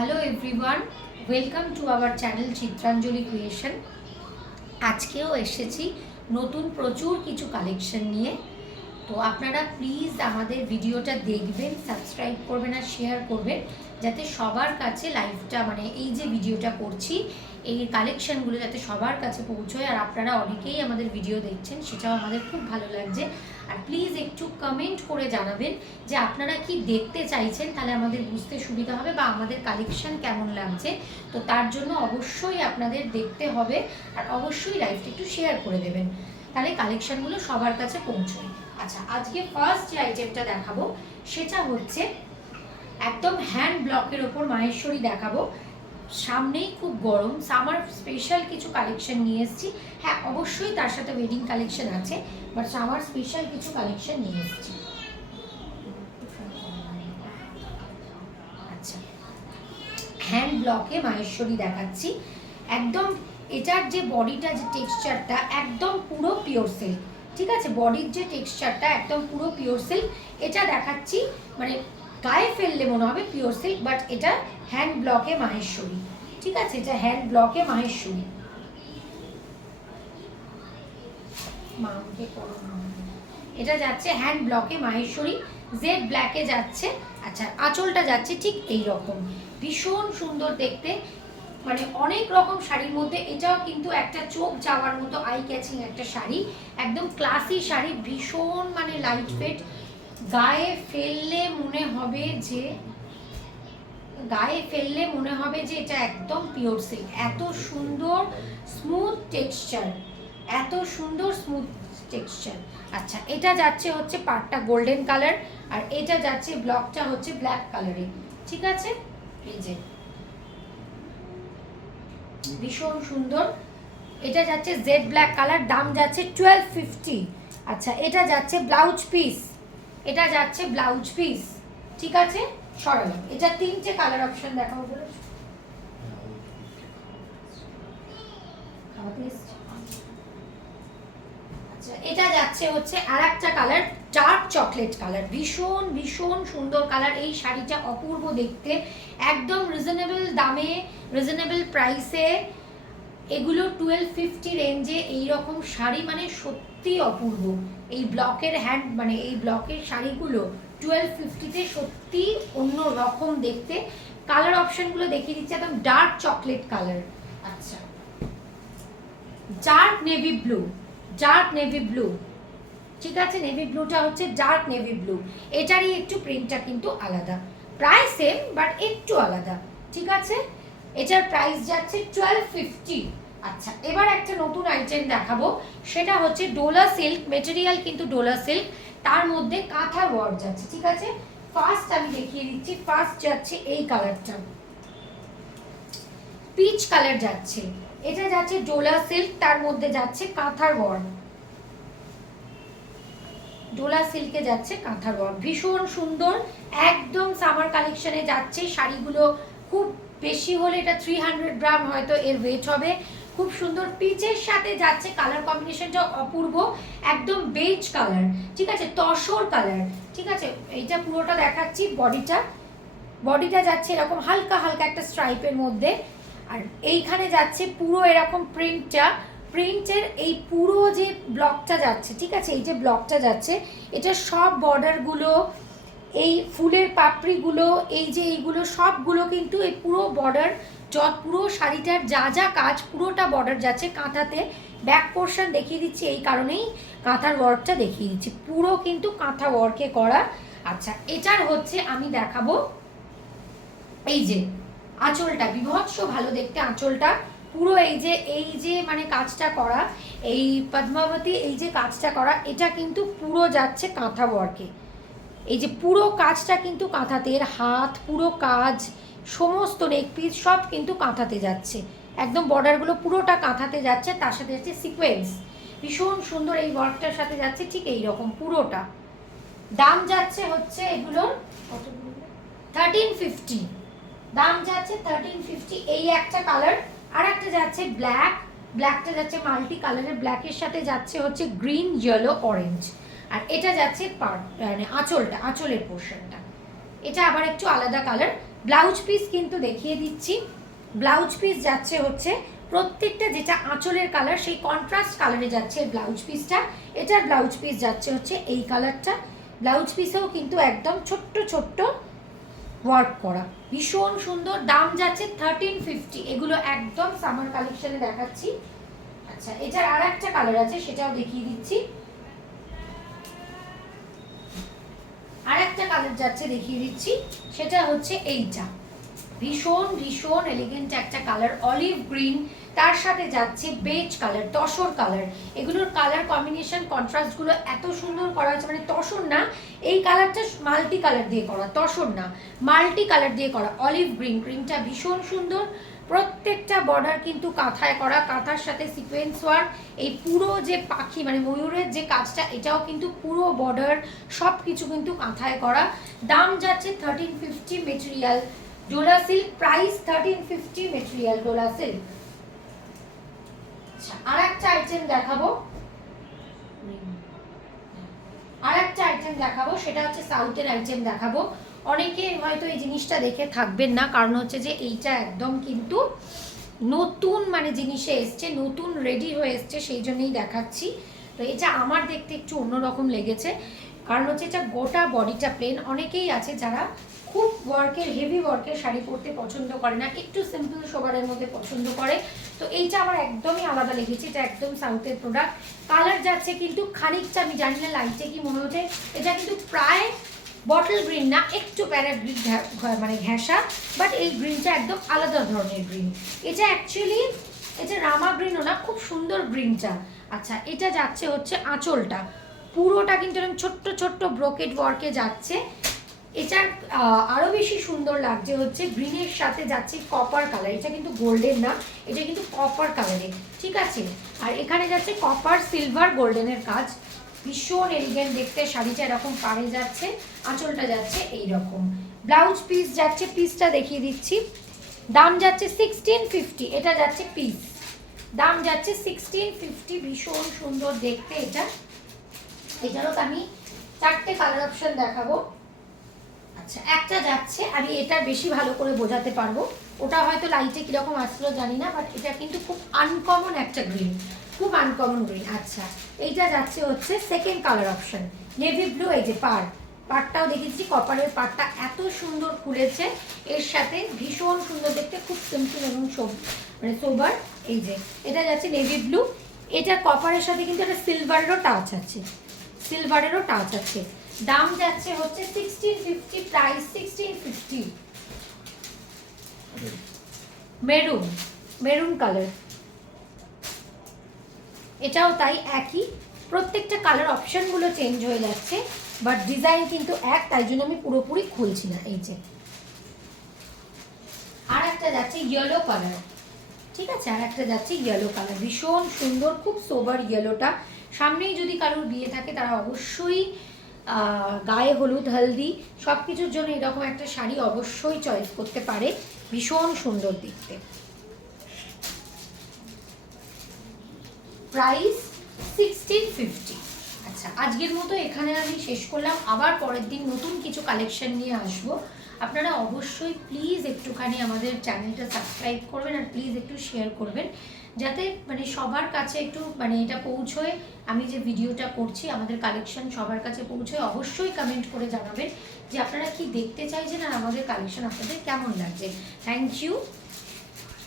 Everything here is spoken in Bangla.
Hello everyone, welcome to our channel Chitranjali creation. আজকেও এসেছি নতুন প্রচুর কিছু কালেকশন নিয়ে। তো আপনারা প্লিজ আমাদের ভিডিওটা দেখবেন, সাবস্ক্রাইব করবেন আর শেয়ার করবেন, যাতে সবার কাছে লাইভটা এই যে ভিডিওটা করছি এই কালেকশনগুলো যাতে সবার কাছে পৌঁছয়। আর আপনারা অনেকেই আমাদের ভিডিও দেখছেন, সেটাও আমাদের খুব ভালো লাগছে। আর প্লিজ একটু কমেন্ট করে জানাবেন যে আপনারা কি দেখতে চাইছেন, তাহলে আমাদের বুঝতে সুবিধা হবে বা আমাদের কালেকশন কেমন লাগছে। তো তার জন্য অবশ্যই আপনাদের দেখতে হবে আর অবশ্যই লাইভটা একটু শেয়ার করে দেবেন, তাহলে কালেকশনগুলো সবার কাছে পৌঁছয়। আচ্ছা, আজকে ফার্স্ট যে আইটেমটা দেখাবো সেটা হচ্ছে একদম হ্যান্ড ব্লকের ওপর মাহেশ্বরী দেখাবো। সামনেই খুব গরম, সামার স্পেশাল কিছু কালেকশন নিয়ে এসেছি। হ্যাঁ, অবশ্যই তার সাথে ওয়েডিং কালেকশন আছে, বাট সামার স্পেশাল কিছু কালেকশন নিয়ে এসেছি। আচ্ছা, হ্যান্ড ব্লকে মাহেশ্বরী দেখাচ্ছি। একদম এটার যে বডিটা, যে টেক্সচারটা একদম পুরো পিওর সিল্ক। ঠিক আছে, বডির যে টেক্সচারটা একদম পুরো পিওর সিল্ক। এটা দেখাচ্ছি গায়ে ফেললে মনে হবে পিওর সিল্ক, বাট এটা হ্যান্ড ব্লকে মাহেশ্বরী। ঠিক আছে, এটা হ্যান্ড ব্লকে মাহেশ্বরী। এটা যাচ্ছে হ্যান্ড ব্লকে মাহেশ্বরী, জেড ব্ল্যাকে যাচ্ছে। আচ্ছা, আঁচলটা যাচ্ছে ঠিক এই রকম, ভীষণ সুন্দর দেখতে। অনেক রকম শাড়ির মধ্যে এটাও কিন্তু একটা চোখ যাওয়ার মতো আই ক্যাচিং একটা শাড়ি, একদম ক্লাসি শাড়ি, ভীষণ লাইট ওয়েট। গায়ে ফেললে মনে হবে যে এটা একদম পিওর সিল্ক। এত সুন্দর স্মুথ টেক্সচার। আচ্ছা, এটা যাচ্ছে হচ্ছে পাড়টা গোল্ডেন কালার, আর এটা যাচ্ছে ব্লকটা হচ্ছে ব্ল্যাক কালারে। ঠিক আছে, এই যে ভীষণ সুন্দর। এটা যাচ্ছে জেড ব্ল্যাক কালার, দাম যাচ্ছে 1250। আচ্ছা, এটা যাচ্ছে ব্লাউজ পিস। ঠিক আছে, সরালাম। এটা তিনটে কালার অপশন দেখাবো বলে। আচ্ছা, এটা যাচ্ছে হচ্ছে আর একটা কালার, ডার্ক চকলেট কালার, ভীষণ ভীষণ সুন্দর কালার। এই শাড়িটা অপূর্ব দেখতে, একদম রিজনেবল দামে, রিজনেবল প্রাইসে। এগুলো 1250 রেঞ্জে এইরকম শাড়ি সত্যি অপূর্ব। এই ব্লকের এই ব্লকের শাড়িগুলো 1250-তে সত্যি অন্য রকম দেখতে। কালার অপশনগুলো দেখিয়ে দিচ্ছি, একদম ডার্ক চকলেট কালার। আচ্ছা, ডার্ক নেভি ব্লু। ঠিক আছে, নেভি ব্লুটা হচ্ছে ডার্ক নেভি ব্লু। এটারই একটু প্রিন্টটা কিন্তু আলাদা, প্রায় সেম বাট একটু আলাদা। ঠিক আছে, এটার প্রাইস যাচ্ছে 1250। আচ্ছা, এবার একটা নতুন আইটেম দেখাবো, সেটা হচ্ছে ডোলা সিল্ক মেটেরিয়াল, কিন্তু ডোলা সিল্ক, তার মধ্যে কাঁথা ওয়ার্ক যাচ্ছে। ঠিক আছে, ফার্স্ট আমি দেখিয়ে দিচ্ছি। ফার্স্ট যাচ্ছে এই কালারটা, পিচ কালার যাচ্ছে। এটা যাচ্ছে ডোলা সিল্ক, তার মধ্যে যাচ্ছে কাঁথার ওয়ার্ক। ডোলা সিল্কে যাচ্ছে কাঁথার ওয়ার্ক, ভীষণ সুন্দর, একদম সামার কালেকশনে যাচ্ছে। শাড়িগুলো খুব বেশি হলে এটা 300 গ্রাম হয়তো এর ওয়েট হবে। খুব সুন্দর পিচের সাথে যাচ্ছে, কালার কম্বিনেশনটা অপূর্ব, একদম বেজ কালার। ঠিক আছে, তসর কালার। ঠিক আছে, এইটা পুরোটা দেখাচ্ছি। বডিটা যাচ্ছে এরকম হালকা হালকা একটা স্ট্রাইপের মধ্যে, আর এইখানে যাচ্ছে পুরো এরকম প্রিন্টের এই পুরো যে ব্লকটা যাচ্ছে। ঠিক আছে, এই যে ব্লকটা যাচ্ছে, এটা সব বর্ডারগুলো, এই ফুলের পাপড়িগুলো, এইগুলো সবগুলো কিন্তু এই পুরো বর্ডার, পুরো শাড়িটার যা যা কাজ পুরোটা বর্ডার যাচ্ছে কাঁথাতে। ব্যাক পোর্শন দেখিয়ে দিচ্ছি, এই কারণেই কাঁথার ওয়ার্কটা দেখিয়ে দিচ্ছি, পুরো কিন্তু কাঁথা ওয়ার্কে করা। আচ্ছা, এটার হচ্ছে আমি দেখাবো এই যে আঁচলটা, বিভৎস ভালো দেখতে আঁচলটা, পুরো এই যে কাজটা করা, এই পদ্মাবতী এই যে কাজটা করা, এটা কিন্তু পুরো যাচ্ছে কাঁথা ওয়ার্কে। এই যে পুরো কাজটা কিন্তু কাঁথাতে, এর হাত পুরো কাজ, সমস্ত নেক পিস সব কিন্তু কাঁথাতে যাচ্ছে, একদম বর্ডারগুলো পুরোটা কাঁথাতে যাচ্ছে। তার সাথে যাচ্ছে সিকোয়েন্স, ভীষণ সুন্দর এই ওয়ার্কটার সাথে যাচ্ছে ঠিক এই রকম পুরোটা। দাম যাচ্ছে হচ্ছে এগুলোর 1350, দাম যাচ্ছে 1350। এই একটা কালার, আর একটা যাচ্ছে ব্ল্যাকটা যাচ্ছে মাল্টি কালারের, ব্ল্যাকের সাথে যাচ্ছে হচ্ছে গ্রিন, ইয়েলো, অরেঞ্জ। আর এটা যাচ্ছে আঁচলের পোর্শনটা। এটা আবার একটু আলাদা কালার। ব্লাউজ পিস কিন্তু দেখিয়ে দিচ্ছি। ব্লাউজ পিস যাচ্ছে হচ্ছে প্রত্যেকটা যেটা আঁচলের কালার সেই কন্ট্রাস্ট কালারে যাচ্ছে ব্লাউজ পিসটা। এটার ব্লাউজ পিস যাচ্ছে হচ্ছে এই কালারটা। ব্লাউজ পিসেও কিন্তু একদম ছোট্ট ছোট্ট ওয়ার্ক করা, ভীষণ সুন্দর। দাম যাচ্ছে 1350। এগুলো একদম সামার কালেকশনে দেখাচ্ছি। আচ্ছা, এটার আর একটা কালার আছে, সেটাও দেখিয়ে দিচ্ছি। আর একটা কালার যাচ্ছে, দেখিয়ে দিচ্ছি। সেটা হচ্ছে এইটা, ভীষণ ভীষণ এলিগেন্ট একটা কালার, অলিভ গ্রিন, তার সাথে যাচ্ছে বেজ কালার, তসর কালার। এগুলোর কালার কম্বিনেশন কন্ট্রাস্টগুলো এত সুন্দর করা হয়েছে, মানে তসর না, এই কালারটা মাল্টি কালার দিয়ে করা, তসর না মাল্টি কালার দিয়ে করা। অলিভ গ্রিন, গ্রিনটা ভীষণ সুন্দর। প্রত্যেকটা বর্ডার কিন্তু কাঁথায় করা, কাঁথার সাথে সিকোয়েন্স ওয়ার্ক। এই পুরো যে পাখি মানে ময়ূরের যে কাজটা, এটাও কিন্তু পুরো বর্ডার সব কিছু কিন্তু কাঁথায় করা। দাম যাচ্ছে 1350, material Dola silk, price 1350, material Dola silk. আচ্ছা, আর একটা আইটেম দেখাবো, সেটা হচ্ছে সাউথের আইটেম দেখাবো। অনেকে হয়তো এই জিনিসটা দেখে থাকবেন না, কারণ হচ্ছে যে এইটা একদম কিন্তু নতুন মানে জিনিসে এসছে, নতুন রেডি হয়ে এসছে, সেই জন্যই দেখাচ্ছি। তো এটা আমার দেখতে একটু অন্যরকম লেগেছে, কারণ হচ্ছে এটা গোটা বডিটা প্লেন। অনেকেই আছে যারা খুব ওয়ার্কের, হেভি ওয়ার্কের শাড়ি পরতে পছন্দ করে না, একটু সিম্পল সোবারের মধ্যে পছন্দ করে। তো এইটা আমার একদমই আলাদা লেগেছে, এটা একদম সাউথের প্রোডাক্ট। কালার যাচ্ছে কিন্তু খানিকটা, আমি জানি না লাইটে কি মনে হচ্ছে, এটা কিন্তু প্রায় বটল গ্রিন না, একটু প্যারেট গ্রিন মানে ঘেঁষা, বাট এই গ্রিনটা একদম আলাদা ধরনের গ্রিন। এটা অ্যাকচুয়ালি এটা রামা গ্রিনও না, খুব সুন্দর গ্রিনটা। আচ্ছা, এটা যাচ্ছে হচ্ছে আঁচলটা, পুরোটা কিন্তু এরকম ছোট্ট ছোট্ট ব্রোকেট ওয়ার্কে যাচ্ছে। এটার আরও বেশি সুন্দর লাগছে হচ্ছে গ্রিনের সাথে যাচ্ছে কপার কালার। এটা কিন্তু গোল্ডেন না, এটা কিন্তু কপার কালারে, ঠিক আছে। আর এখানে যাচ্ছে কপার সিলভার গোল্ডেনের কাজ, ভীষণ এলিগেন্ট দেখতে। শাড়িটা এরকম পাড়ে যাচ্ছে, আঁচলটা যাচ্ছে এই রকম। ব্লাউজ পিস যাচ্ছে, পিসটা দেখিয়ে দিচ্ছি। দাম যাচ্ছে 1650, এটা যাচ্ছে পিস, দাম যাচ্ছে 1650। ভীষণ সুন্দর দেখতে এটা। এটারও আমি 4টে কালার অপশন দেখাবো। আচ্ছা, একটা যাচ্ছে, আমি এটা বেশি ভালো করে বোঝাতে পারবো, ওটা হয়তো লাইটে কীরকম আসলো জানি না, বাট এটা কিন্তু খুব আনকমন একটা গ্রিন, খুব আনকমন গ্রিন। আচ্ছা, এইটা যাচ্ছে হচ্ছে second colour option, navy blue. এই যে পাড়টাও দেখেছি, কপারের পাড়টা এত সুন্দর খুলেছে, এর সাথে ভীষণ সুন্দর দেখতে, খুব সিম্পল এবং মানে সোবার। এই যে এটা যাচ্ছে নেভি ব্লু, এটা কপারের সাথে কিন্তু একটা সিলভারেরও টাচ আছে, সিলভারেরও টাচ আছে। দাম যাচ্ছে হচ্ছে 1650, প্রাইস 1650। মেরুন কালার, এটাও তাই একই, প্রত্যেকটা কালার অপশনগুলো চেঞ্জ হয়ে যাচ্ছে, বাট ডিজাইন কিন্তু এক, তাই জন্য আমি পুরোপুরি খুলছি না। এই যে আর একটা যাচ্ছে ইয়েলো কালার, ঠিক আছে, আর একটা যাচ্ছে ইয়েলো কালার, ভীষণ সুন্দর, খুব সোবার ইয়েলোটা। সামনেই যদি কারোর বিয়ে থাকে, তারা অবশ্যই গায়ে হলুদ, হলদি সব কিছুর জন্য এরকম একটা শাড়ি অবশ্যই চয়েস করতে পারে, ভীষণ সুন্দর দেখতে। প্রাইস 1650। আচ্ছা, আজকের মতো এখানে আমি শেষ করলাম, আবার পরের দিন নতুন কিছু কালেকশন নিয়ে আসবো। আপনারা অবশ্যই প্লিজ একটুখানি আমাদের চ্যানেলটা সাবস্ক্রাইব করবেন, আর প্লিজ একটু শেয়ার করবেন, যাতে মানে সবার কাছে একটু মানে এটা পৌঁছয়, আমি যে ভিডিওটা করছি আমাদের কালেকশন সবার কাছে পৌঁছয়। অবশ্যই কমেন্ট করে জানাবেন যে আপনারা কি দেখতে চাইছেন, আর আমাদের কালেকশন আপনাদের কেমন লাগছে। Thank you.